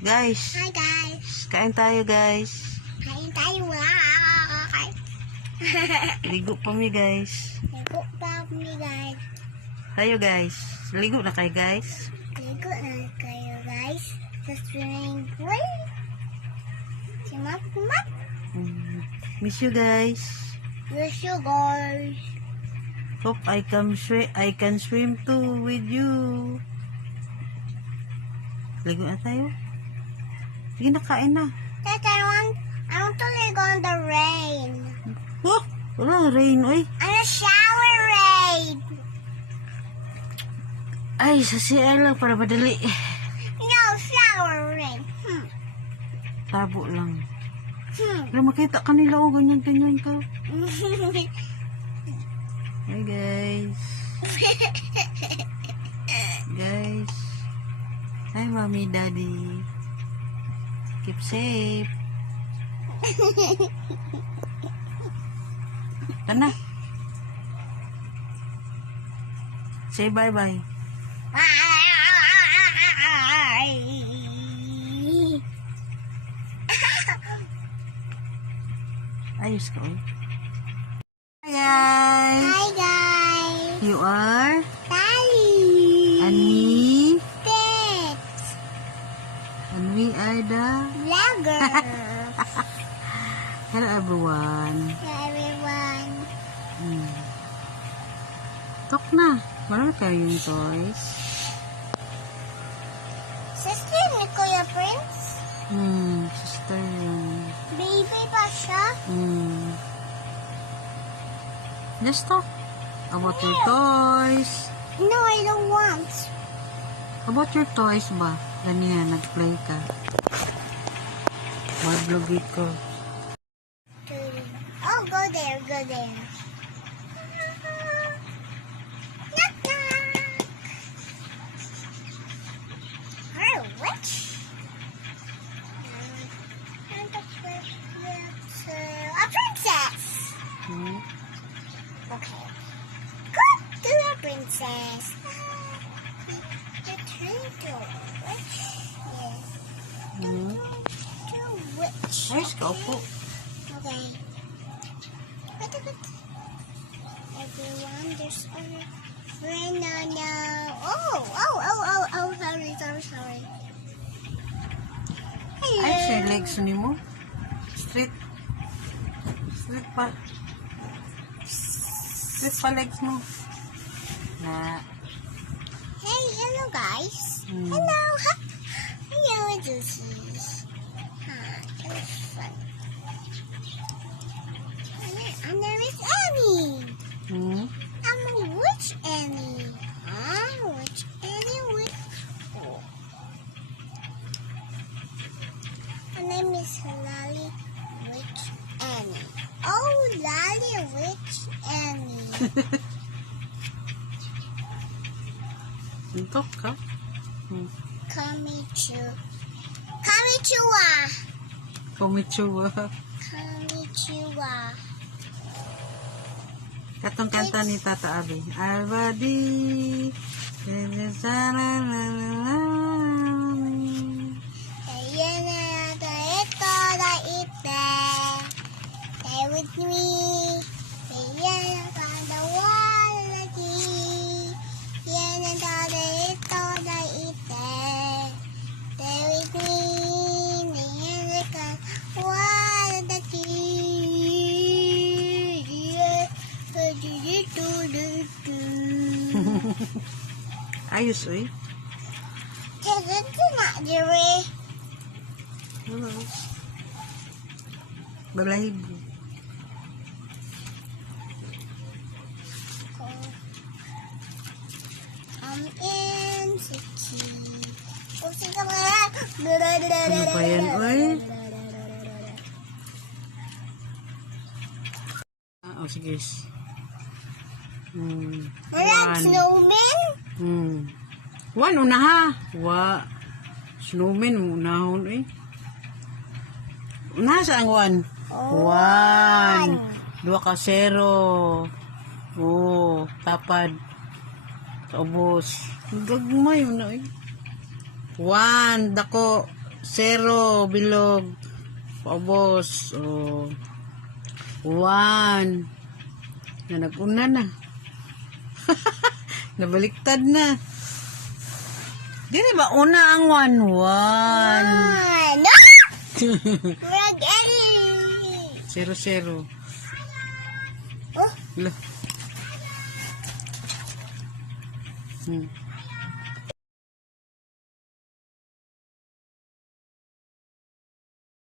Guys, Hi guys. kain tayo guys. Kain tayo mga. Ligo pa mi guys. Ligo pa kami guys. Tayo guys. Ligo na kayo guys. Ligo na kayo guys. Sa swimming pool. Si Mat. Miss you guys. Wish you guys. Hope I can swim too with you. Ligo na tayo. Sige na, kain na. Dad, I want to ligo on the rain. Oh, wala rain oy. Ano shower rain? Ay, sa CR lang para madali. No, shower rain. Tabo lang. Pero makita ka nila o ganyan-ganyan ka. Hey guys. Guys. Hi mommy, daddy. Keep safe. Tana. Say bye-bye. Ayos ka, oy. Hi guys. Hi guys. You are Daddy. Annie. Tits. And we are the... Vlogger. Hello everyone. Everyone. Talk na. Marami kayong toys. Sister ni Kuya Prince. Sister yun. Baby pa siya. Just talk about your toys. No, I don't want. About your toys ba? Ganyan, nag-play ka. Mag-vlog ko. Oh, go there, go there. Knock, knock. Her witch? A princess. Okay. Go to a princess. Return to witch. Yes. To witch. Ayos ka, upo. Okay. Wait. Everyone, there's a friend now. Oh, sorry. Hello. Ayos yung legs ni mo. Straight pa. Straight pa legs mo. Na. Hey, hello guys. Hello. Hello, Juicies. Elephant. My name is Annie. I'm a witch Annie. Witch Annie with My name is Lali Witch Annie. Oh, Lali Witch Annie. Talk ka. Konnichiwa. Kumichuwa. Konnichiwa. Katong kanta ni Tata Abi. Alvadi. Stay with me. Ayos, oy. Balahib. I'm in city. Ano pa yan, oy? Oh, sige. Wala snowman? One, una ha. Snowman, unahon eh. Una saan one? One. 2-0. Oh, tapad. Ubos. Gagmay na eh. 1, dako. Zero, bilog. Paubos. Oh. 1. Na nag-una na. Nabaliktad na. Dili ba una ang 1? 1. No! Spaghetti! 0. Oh, Lah.